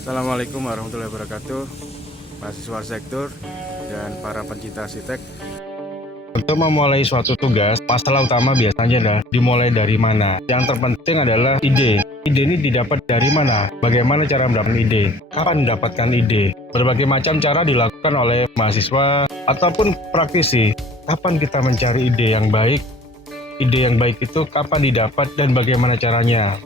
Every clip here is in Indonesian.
Assalamualaikum warahmatullahi wabarakatuh, mahasiswa arsitektur dan para pencinta arsitek. Untuk memulai suatu tugas, masalah utama biasanya adalah dimulai dari mana. Yang terpenting adalah ide. Ide ini didapat dari mana? Bagaimana cara mendapatkan ide? Kapan mendapatkan ide? Berbagai macam cara dilakukan oleh mahasiswa ataupun praktisi. Kapan kita mencari ide yang baik? Ide yang baik itu kapan didapat dan bagaimana caranya?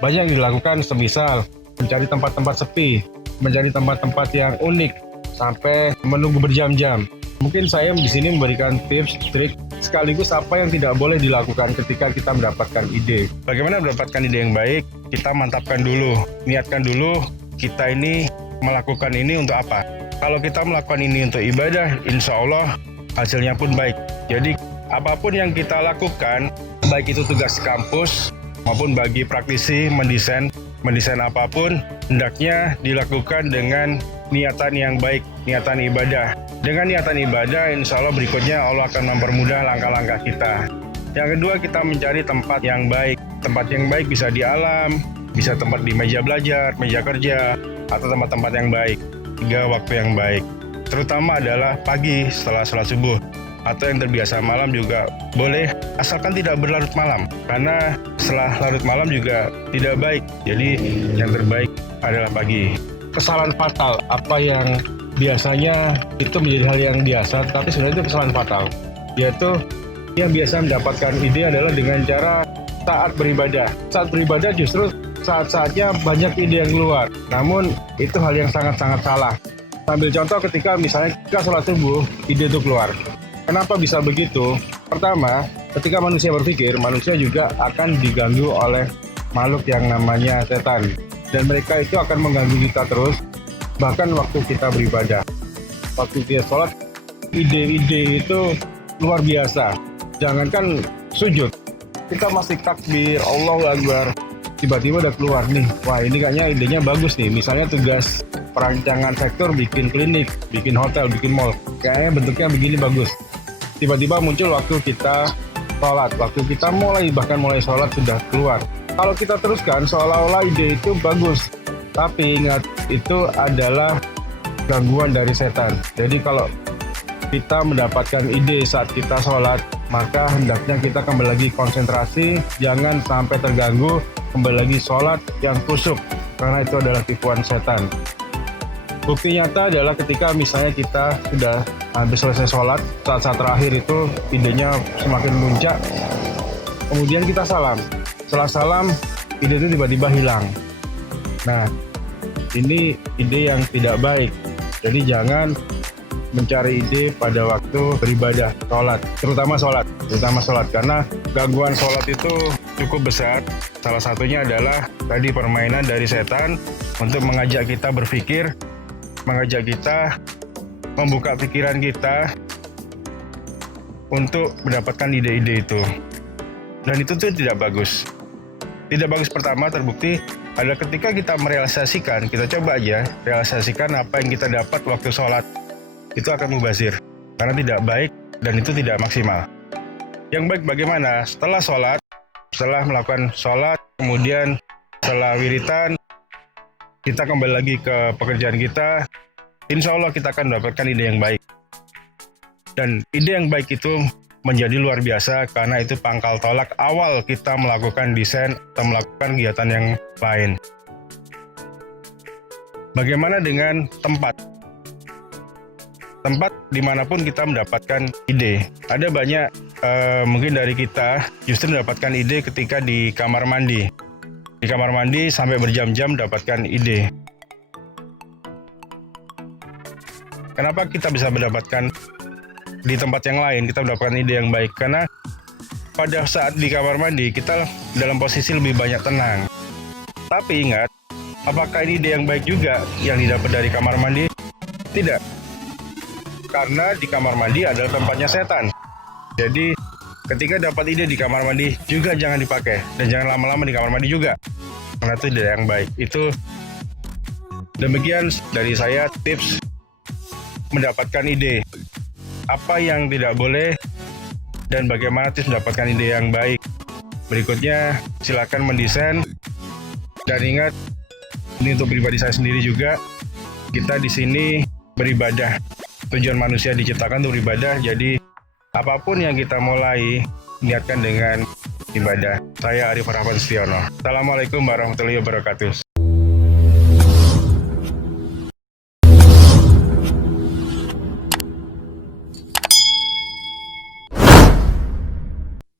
Banyak yang dilakukan, semisal mencari tempat-tempat sepi, mencari tempat-tempat yang unik, sampai menunggu berjam-jam. Mungkin saya di sini memberikan tips, trik, sekaligus apa yang tidak boleh dilakukan ketika kita mendapatkan ide. Bagaimana mendapatkan ide yang baik? Kita mantapkan dulu, niatkan dulu, kita ini melakukan ini untuk apa? Kalau kita melakukan ini untuk ibadah, insya Allah hasilnya pun baik. Jadi apapun yang kita lakukan, baik itu tugas kampus maupun bagi praktisi mendesain apapun, hendaknya dilakukan dengan niatan yang baik, niatan ibadah. Dengan niatan ibadah, insya Allah berikutnya Allah akan mempermudah langkah-langkah kita. Yang kedua, kita mencari tempat yang baik. Tempat yang baik bisa di alam, bisa tempat di meja belajar, meja kerja, atau tempat-tempat yang baik. 3 waktu yang baik. Terutama adalah pagi setelah sholat subuh. Atau yang terbiasa malam juga boleh, asalkan tidak berlarut malam. Karena setelah larut malam juga tidak baik. Jadi yang terbaik adalah pagi. Kesalahan fatal, apa yang biasanya itu menjadi hal yang biasa, tapi sebenarnya itu kesalahan fatal. Yaitu yang biasa mendapatkan ide adalah dengan cara saat beribadah. Saat beribadah justru saat-saatnya banyak ide yang keluar. Namun itu hal yang sangat-sangat salah. Ambil contoh ketika misalnya kita sholat subuh, ide itu keluar. Kenapa bisa begitu? Pertama, ketika manusia berpikir, manusia juga akan diganggu oleh makhluk yang namanya setan. Dan mereka itu akan mengganggu kita terus, bahkan waktu kita beribadah. Waktu kita sholat, ide-ide itu luar biasa. Jangankan sujud, kita masih takbir, Allahu Akbar, tiba-tiba udah keluar nih, wah ini kayaknya idenya bagus nih. Misalnya tugas perancangan sektor bikin klinik, bikin hotel, bikin mall, kayaknya bentuknya begini bagus. Tiba-tiba muncul waktu kita sholat, waktu kita mulai sholat sudah keluar. Kalau kita teruskan seolah-olah ide itu bagus, tapi ingat itu adalah gangguan dari setan. Jadi kalau kita mendapatkan ide saat kita sholat, maka hendaknya kita kembali lagi konsentrasi, jangan sampai terganggu, kembali lagi sholat yang khusyuk, karena itu adalah tipuan setan. Bukti nyata adalah ketika misalnya kita sudah habis selesai sholat, saat-saat terakhir itu idenya semakin muncak, kemudian kita salam. Setelah salam, ide itu tiba-tiba hilang. Nah, ini ide yang tidak baik. Jadi jangan mencari ide pada waktu beribadah, terutama sholat, karena gangguan sholat itu cukup besar. Salah satunya adalah tadi permainan dari setan untuk mengajak kita berpikir, mengajak kita membuka pikiran kita untuk mendapatkan ide-ide itu. Dan itu tuh tidak bagus. Tidak bagus pertama terbukti adalah ketika kita merealisasikan, kita coba aja realisasikan apa yang kita dapat waktu sholat. Itu akan mubazir, karena tidak baik dan itu tidak maksimal. Yang baik bagaimana? Setelah sholat, setelah melakukan sholat, kemudian setelah wiritan, kita kembali lagi ke pekerjaan kita, insya Allah kita akan mendapatkan ide yang baik. Dan ide yang baik itu menjadi luar biasa karena itu pangkal tolak awal kita melakukan desain atau melakukan kegiatan yang lain. Bagaimana dengan tempat? Tempat dimanapun kita mendapatkan ide. Ada banyak mungkin dari kita justru mendapatkan ide ketika di kamar mandi. Di kamar mandi sampai berjam-jam mendapatkan ide. Kenapa kita bisa mendapatkan di tempat yang lain, kita mendapatkan ide yang baik? Karena pada saat di kamar mandi, kita dalam posisi lebih banyak tenang. Tapi ingat, apakah ini ide yang baik juga yang didapat dari kamar mandi? Tidak. Karena di kamar mandi adalah tempatnya setan. Jadi, ketika dapat ide di kamar mandi, juga jangan dipakai. Dan jangan lama-lama di kamar mandi juga. Karena itu ide yang baik. Itu demikian dari saya tips mendapatkan ide. Apa yang tidak boleh dan bagaimana tips mendapatkan ide yang baik. Berikutnya silakan mendesain dan ingat Ini untuk pribadi saya sendiri juga. Kita di sini beribadah. Tujuan manusia diciptakan untuk beribadah. Jadi apapun yang kita mulai, niatkan dengan ibadah. Saya Arif Rahman Setiono. Assalamualaikum warahmatullahi wabarakatuh.